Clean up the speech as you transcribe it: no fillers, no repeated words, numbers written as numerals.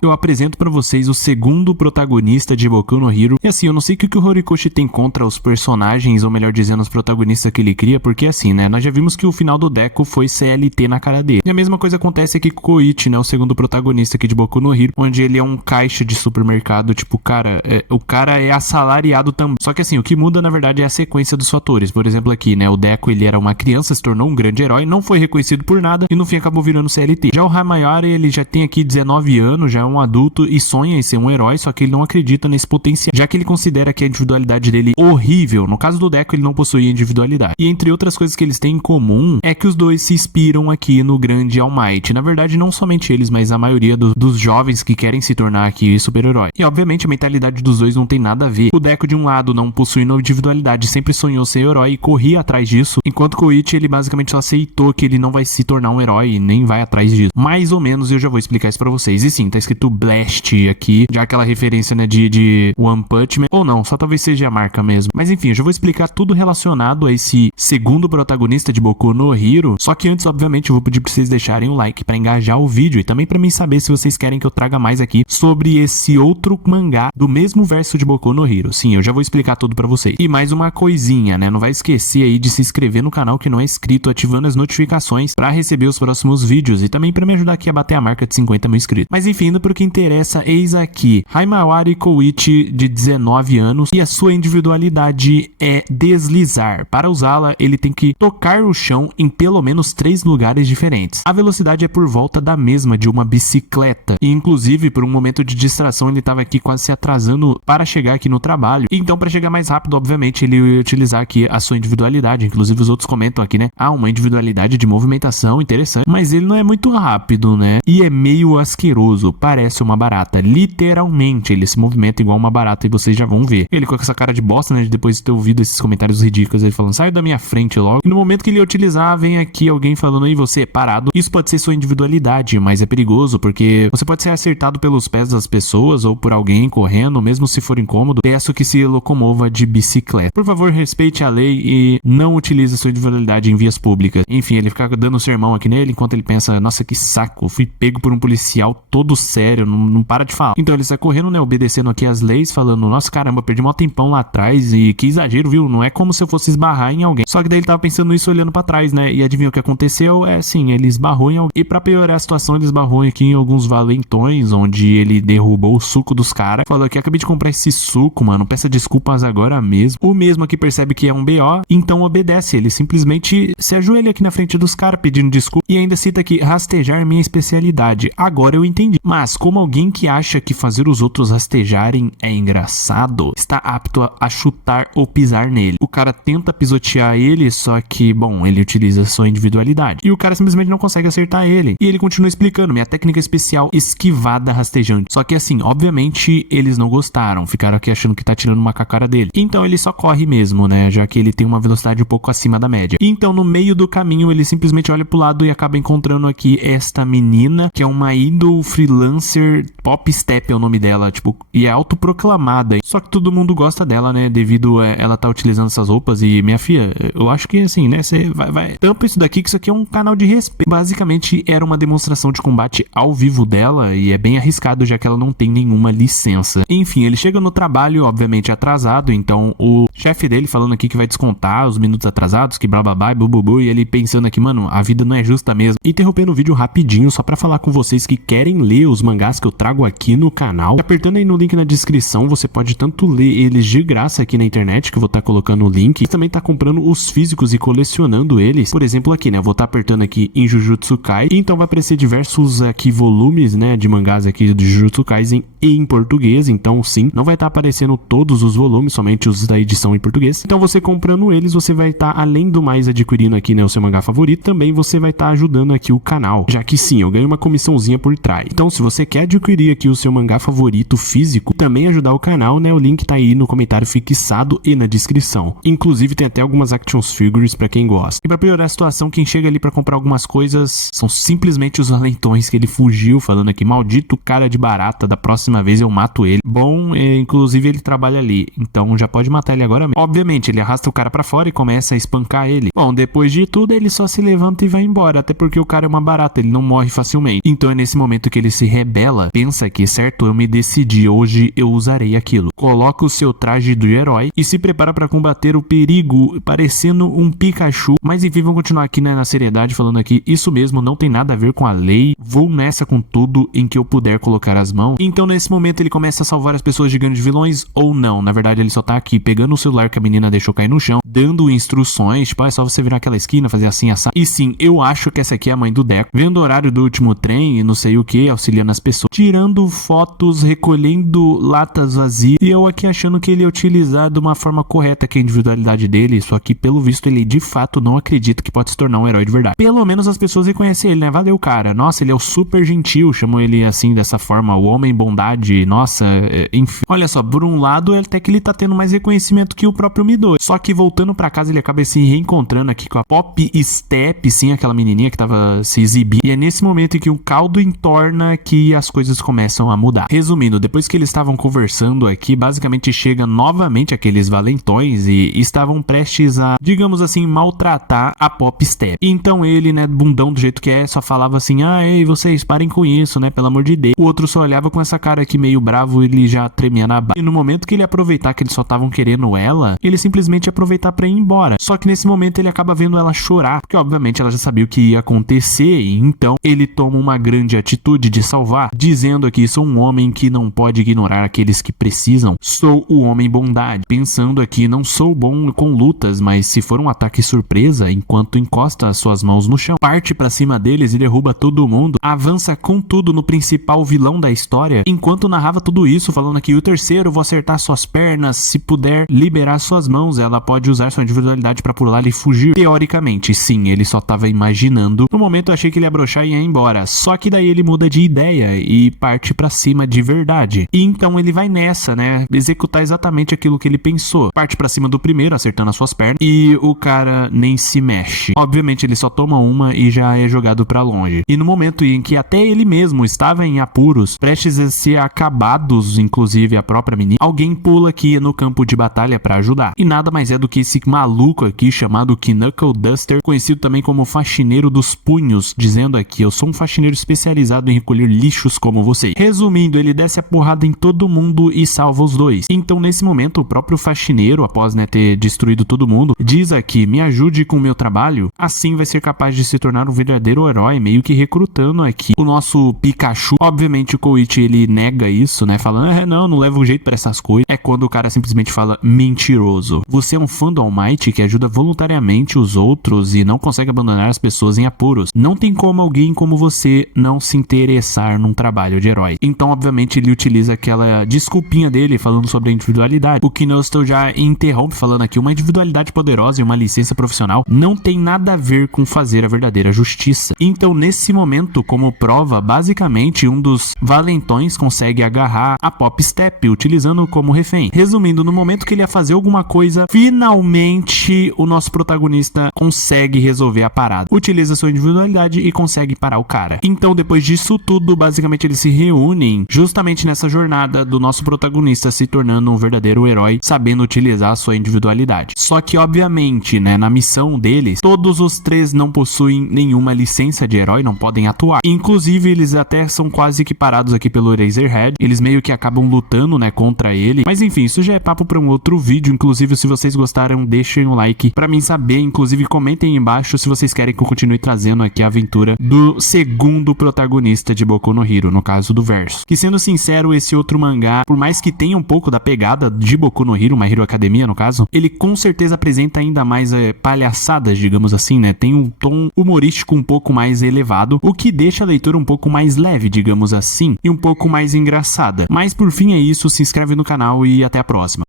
eu apresento pra vocês o segundo protagonista de Boku no Hero. E assim, eu não sei o que o Horikoshi tem contra os personagens, ou melhor dizendo, os protagonistas que ele cria, porque assim, né, nós já vimos que o final do Deku foi CLT na cara dele. E a mesma coisa acontece aqui com o Koichi, né, o segundo protagonista aqui de Boku no Hero, onde ele é um caixa de supermercado, tipo, cara, o cara é assalariado também. Só que assim, o que muda na verdade é a sequência dos fatores. Por exemplo aqui, né, o Deku, ele era uma criança, se tornou um grande herói, não foi reconhecido por nada e no fim acabou virando CLT. Já o Hamayari, ele já tem aqui 19 anos, já é um adulto e sonha em ser um herói, só que ele não acredita nesse potencial, já que ele considera que a individualidade dele horrível. No caso do Deku, ele não possuía individualidade. E entre outras coisas que eles têm em comum, é que os dois se inspiram aqui no grande All Might. Na verdade, não somente eles, mas a maioria dos jovens que querem se tornar aqui super-herói. E obviamente a mentalidade dos dois não tem nada a ver. O Deku, de um lado, não possuindo individualidade, sempre sonhou ser herói e corria atrás disso, enquanto o Koichi, ele basicamente só aceitou que ele não vai se tornar um herói e nem vai atrás disso. Mais ou menos, eu já vou explicar isso pra vocês. E sim, tá escrito Blast aqui, já aquela referência, né, de One Punch Man, ou não, só talvez seja a marca mesmo. Mas enfim, eu já vou explicar tudo relacionado a esse segundo protagonista de Boku no Hero, só que antes, obviamente, eu vou pedir pra vocês deixarem o like pra engajar o vídeo e também pra mim saber se vocês querem que eu traga mais aqui sobre esse outro mangá do mesmo verso de Boku no Hero. Sim, eu já vou explicar tudo pra vocês. E mais uma coisinha, né, não vai esquecer aí de se inscrever no canal que não é inscrito, ativando as notificações pra receber os próximos vídeos e também pra me ajudar aqui a bater a marca de 50 mil inscritos. Mas enfim, indo pro que interessa, eis aqui Hamayari Koichi, de 19 anos, e a sua individualidade é deslizar. Para usá-la, ele tem que tocar o chão em pelo menos 3 lugares diferentes. A velocidade é por volta da mesma de uma bicicleta, e inclusive por um momento de distração ele estava aqui quase se atrasando para chegar aqui no trabalho. Então, para chegar mais rápido, obviamente, ele ia utilizar aqui a sua individualidade. Inclusive os outros comentam aqui, né, uma individualidade de movimentação interessante, mas ele não é muito rápido, né, e é meio asqueroso, parece uma barata. Literalmente, ele se movimenta igual uma barata e vocês já vão ver. Ele com essa cara de bosta, né, depois de ter ouvido esses comentários ridículos, ele falando, sai da minha frente logo. E no momento que ele utilizar, vem aqui alguém falando, e você, parado. Isso pode ser sua individualidade, mas é perigoso, porque você pode ser acertado pelos pés das pessoas ou por alguém correndo, mesmo se for incômodo. Peço que se locomova de bicicleta. Por favor, respeite a lei e não utilize sua individualidade em vias públicas. Enfim, ele fica dando sermão aqui nele, enquanto ele pensa, nossa, que saco, fui pego por um policial todo sério, não para de falar. Então ele está correndo, né, obedecendo aqui as leis, falando, nossa, caramba, perdi mó tempão lá atrás e que exagero, viu? Não é como se eu fosse esbarrar em alguém. Só que daí ele tava pensando isso olhando pra trás, né? E adivinha o que aconteceu? Sim, ele esbarrou em alguém. E pra piorar a situação, ele esbarrou aqui em alguns valentões, onde ele derrubou o suco dos caras. Falou aqui, acabei de comprar esse suco, mano, peça desculpas agora mesmo. O mesmo aqui percebe que é um BO, então obedece. Ele simplesmente se ajoelha aqui na frente dos caras pedindo desculpa e ainda cita aqui, rastejar minha especialidade. Agora eu entendi. Mas como alguém que acha que fazer os outros rastejarem é engraçado, está apto a chutar ou pisar nele. O cara tenta pisotear ele, só que, bom, ele utiliza sua individualidade. E o cara simplesmente não consegue acertar ele. E ele continua explicando, minha técnica especial, esquivada rastejante. Só que assim, obviamente, eles não gostaram. Ficaram aqui achando que tá tirando uma com a cara dele. Então ele só corre mesmo, né? Já que ele tem uma velocidade um pouco acima da média. Então no meio do caminho, ele simplesmente olha pro lado e acaba encontrando aqui esta menina, que é uma idol freelancer, Pop Step é o nome dela, tipo, e é autoproclamada. Só que todo mundo gosta dela, né? Devido a ela tá utilizando essas roupas. E minha filha, eu acho que assim, né? Você vai tampa isso daqui, que isso aqui é um canal de respeito. Basicamente era uma demonstração de combate ao vivo dela e é bem arriscado, já que ela não tem nenhuma licença. Enfim, ele chega no trabalho, obviamente atrasado, então o chefe dele falando aqui que vai descontar os minutos atrasados, que blá blá blá, bububu, e ele pensando aqui, mano, a vida não é justa mesmo. Interrompendo o vídeo rapidinho, só pra falar com vocês que querem ler os mangás que eu trago aqui no canal. Apertando aí no link na descrição, você pode tanto ler eles de graça aqui na internet, que eu vou estar colocando o link, e também tá comprando os físicos e colecionando eles. Por exemplo aqui, né, eu vou estar apertando aqui em Jujutsu Kaisen, então vai aparecer diversos aqui volumes, né, de mangás aqui de Jujutsu Kaisen em português, então sim, não vai estar aparecendo todos os volumes, somente os da edição em português. Então você comprando eles, você vai estar, além do mais, adquirindo aqui, né, o seu mangá favorito, também você vai estar ajudando aqui o canal, já que sim, eu ganho uma comissãozinha por trás. Então se você quer adquirir aqui o seu mangá favorito físico, também ajudar o canal, né, o link tá aí no comentário fixado e na descrição. Inclusive tem até algumas action figures pra quem gosta. E pra piorar a situação, quem chega ali pra comprar algumas coisas são simplesmente os valentões que ele fugiu, falando aqui, maldito cara de barata, da próxima vez eu mato ele. Bom, inclusive ele trabalha ali, então já pode matar ele agora mesmo. Obviamente, ele arrasta o cara pra fora e começa a espancar ele. Bom, depois de tudo, ele só se levanta e vai embora, até porque o cara é uma barata, ele não morre facilmente. Então é nesse momento que ele se rebela bela. Pensa que, certo, eu me decidi, hoje eu usarei aquilo. Coloca o seu traje do herói e se prepara para combater o perigo, parecendo um Pikachu. Mas enfim, vamos continuar aqui, né, na seriedade, falando aqui, isso mesmo, não tem nada a ver com a lei, vou nessa com tudo em que eu puder colocar as mãos. Então nesse momento ele começa a salvar as pessoas de grandes vilões, ou não, na verdade ele só tá aqui pegando o celular que a menina deixou cair no chão, dando instruções, tipo, é só você virar aquela esquina, fazer assim, assar. E sim, eu acho que essa aqui é a mãe do Deco, vendo o horário do último trem e não sei o que, auxiliando as pessoas, tirando fotos, recolhendo latas vazias, e eu aqui achando que ele ia utilizar de uma forma correta que a individualidade dele, só que pelo visto ele de fato não acredita que pode se tornar um herói de verdade. Pelo menos as pessoas reconhecem ele, né? Valeu, cara. Nossa, ele é o super gentil, chamam ele assim, dessa forma, o homem bondade, nossa, enfim. Olha só, por um lado, até que ele tá tendo mais reconhecimento que o próprio Midori. Só que voltando pra casa, ele acaba se reencontrando aqui com a Pop Step, sim, aquela menininha que tava se exibindo. E é nesse momento em que o caldo entorna que as coisas começam a mudar. Resumindo, depois que eles estavam conversando aqui, basicamente chega novamente aqueles valentões e estavam prestes a, digamos assim, maltratar a Pop Step. Então ele, né, bundão do jeito que é, só falava assim, ei, vocês parem com isso, né, pelo amor de Deus. O outro só olhava com essa cara aqui meio bravo, ele já tremia na base. E no momento que ele aproveitar que eles só estavam querendo ela, ele simplesmente ia aproveitar pra ir embora. Só que nesse momento ele acaba vendo ela chorar, porque obviamente ela já sabia o que ia acontecer, e então ele toma uma grande atitude de salvar, dizendo aqui, sou um homem que não pode ignorar aqueles que precisam, sou o homem bondade, pensando aqui, não sou bom com lutas, mas se for um ataque surpresa, enquanto encosta as suas mãos no chão, parte pra cima deles e derruba todo mundo, avança com tudo no principal vilão da história, enquanto narrava tudo isso, falando aqui, o terceiro, vou acertar suas pernas, se puder liberar suas mãos, ela pode usar sua individualidade pra pular e fugir. Teoricamente, sim, ele só tava imaginando. No momento eu achei que ele ia broxar e ia embora, só que daí ele muda de ideia e parte pra cima de verdade. E então ele vai nessa, né, executar exatamente aquilo que ele pensou. Parte pra cima do primeiro, acertando as suas pernas, e o cara nem se mexe. Obviamente ele só toma uma e já é jogado pra longe. E no momento em que até ele mesmo estava em apuros, prestes a ser acabados, inclusive a própria menina, alguém pula aqui no campo de batalha pra ajudar. E nada mais é do que esse maluco aqui chamado Knuckle Duster, conhecido também como faxineiro dos punhos, dizendo aqui, eu sou um faxineiro especializado em recolher lixos como você. Resumindo, ele desce a porrada em todo mundo e salva os dois. Então nesse momento o próprio faxineiro, após, né, ter destruído todo mundo, diz aqui, me ajude com o meu trabalho, assim vai ser capaz de se tornar um verdadeiro herói, meio que recrutando aqui o nosso Pikachu. Obviamente o Koichi ele nega isso, né, falando, não leva um jeito pra essas coisas. É quando o cara simplesmente fala, mentiroso. Você é um fã do All Might que ajuda voluntariamente os outros e não consegue abandonar as pessoas em apuros. Não tem como alguém como você não se interessar num trabalho de herói. Então obviamente ele utiliza aquela desculpinha dele falando sobre a individualidade. O Knostel já interrompe falando aqui, uma individualidade poderosa e uma licença profissional não tem nada a ver com fazer a verdadeira justiça. Então nesse momento, como prova, basicamente um dos valentões consegue agarrar a Pop Step, utilizando como refém. Resumindo, no momento que ele ia fazer alguma coisa, finalmente o nosso protagonista consegue resolver a parada. Utiliza sua individualidade e consegue parar o cara. Então depois disso tudo, basicamente eles se reúnem justamente nessa jornada do nosso protagonista se tornando um verdadeiro herói, sabendo utilizar a sua individualidade. Só que obviamente, né, na missão deles, todos os três não possuem nenhuma licença de herói, não podem atuar. Inclusive eles até são quase que parados aqui pelo Eraserhead, eles meio que acabam lutando, né, contra ele. Mas enfim, isso já é papo para um outro vídeo. Inclusive, se vocês gostaram, deixem um like pra mim saber. Inclusive, comentem aí embaixo se vocês querem que eu continue trazendo aqui a aventura do segundo protagonista de Boku no Hero, no caso do verso. Que sendo sincero, esse outro mangá, por mais que tenha um pouco da pegada de Boku no Hero, My Hero Academia no caso, ele com certeza apresenta ainda mais palhaçadas, digamos assim, né? Tem um tom humorístico um pouco mais elevado, o que deixa a leitura um pouco mais leve, digamos assim, e um pouco mais engraçada. Mas por fim é isso, se inscreve no canal e até a próxima.